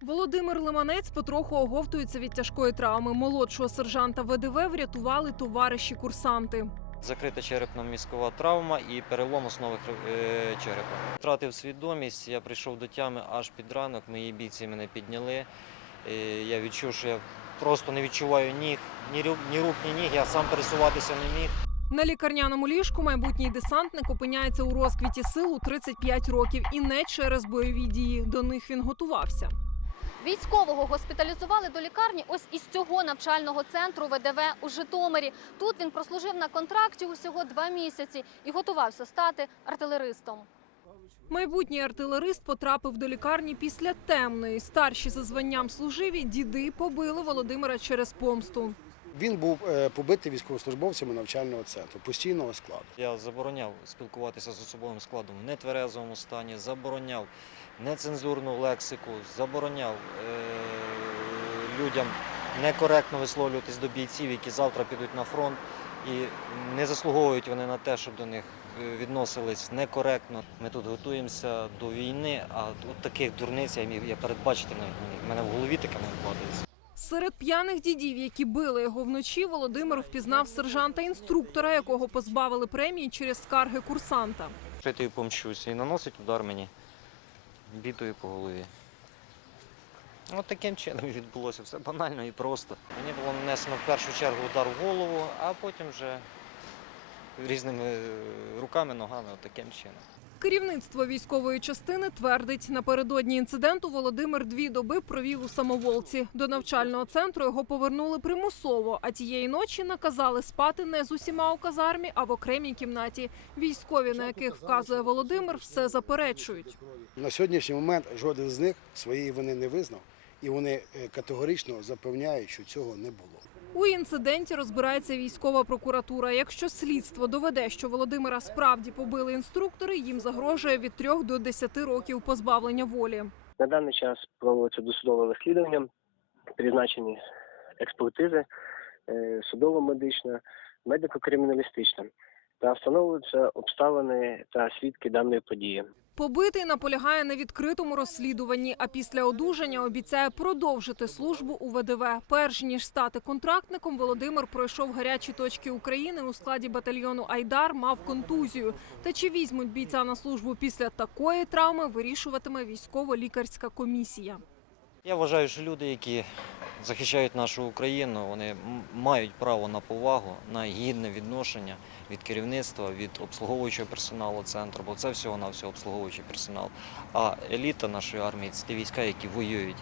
Володимир Лиманець потроху оговтується від тяжкої травми. Молодшого сержанта ВДВ врятували товариші курсанти. Закрита черепно-мізкова травма і перелом основи е, черепа. Втратив свідомість, я прийшов до тями аж під ранок, мої бійці мене підняли. Е, Я відчув, що я просто не відчуваю ніг, ні рук, ні ніг, я сам пересуватися не міг. На лікарняному ліжку майбутній десантник опиняється у розквіті сил у 35 років і не через бойові дії. До них він готувався. Військового госпіталізували до лікарні ось із цього навчального центру ВДВ у Житомирі. Тут він прослужив на контракті усього два місяці і готувався стати артилеристом. Майбутній артилерист потрапив до лікарні після темної. Старші за званням служиві діди побили Володимира через помсту. Він був е, побитий військовослужбовцями навчального центру постійного складу. Я забороняв спілкуватися з особовим складом в нетверезовому стані, забороняв нецензурну лексику, забороняв е- людям некоректно висловлюватись до бійців, які завтра підуть на фронт. І не заслуговують вони на те, щоб до них е, відносились некоректно. Ми тут готуємося до війни, а от таких дурниць я міг я передбачити міг. Мене в голові таке не вкладається. Серед п'яних дідів, які били його вночі, Володимир впізнав сержанта-інструктора, якого позбавили премії через скарги курсанта. Притою помщуся і наносить удар мені бітою по голові. От таким чином відбулося все банально і просто. Мені було нанесено в першу чергу удар в голову, а потім вже різними е, руками, ногами, от таким чином. Керівництво військової частини твердить, напередодні інциденту Володимир дві доби провів у самоволці. До навчального центру його повернули примусово, а тієї ночі наказали спати не з усіма у казармі, а в окремій кімнаті. Військові, на яких вказує Володимир, все заперечують. На сьогоднішній момент жоден з них своєї вини не визнав, і вони е, категорично запевняють, що цього не було. У інциденті розбирається військова прокуратура. Якщо слідство доведе, що Володимира справді побили інструктори, їм загрожує від 3 до 10 років позбавлення волі. На даний час проводиться досудове розслідування, призначені експертизи, е, судово-медична, медико-криміналістична та встановлюються обставини та свідки даної події. Побитий наполягає на відкритому розслідуванні, а після одужання обіцяє продовжити службу у ВДВ. Перш ніж стати контрактником, Володимир пройшов гарячі точки України у складі батальйону Айдар, мав контузію. Та чи візьмуть бійця на службу після такої травми, вирішуватиме військово-лікарська комісія. Я вважаю, що люди, які захищають нашу Україну, вони мають право на повагу, на гідне відношення від керівництва, від обслуговуючого персоналу центру, бо це всього на всього обслуговуючий персонал. А еліта нашої армії це ті війська, які воюють,